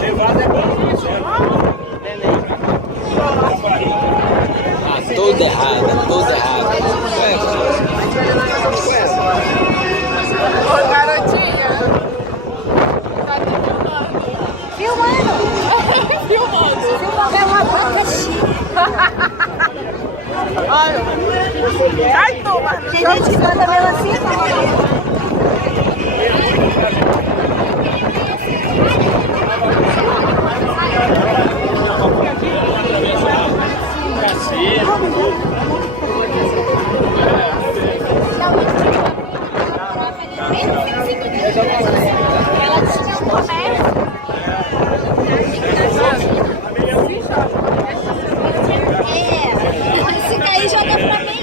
Cevada é bom, certo? Toda errada, toda errada. Ô, garotinha. Filmando. Filmando. Filmando é uma abacaxi. Ai, toma. Tem gente que manda melancia pra mamãe. Se cair, joga pra mim.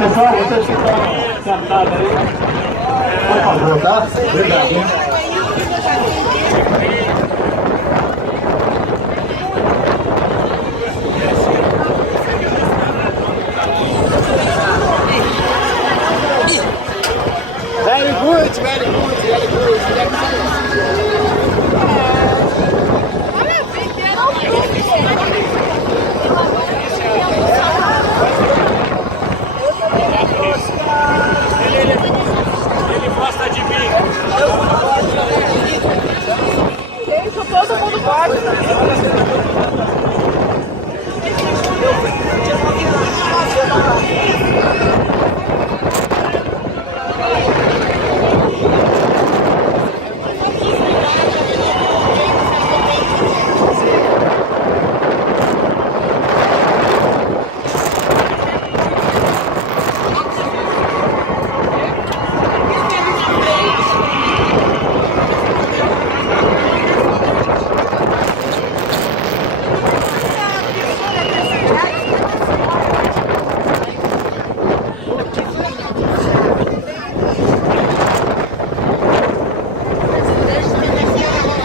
Pessoal, vocês que estão sentados aí, por favor, tá? Obrigado, hein? Very good, very good, very good.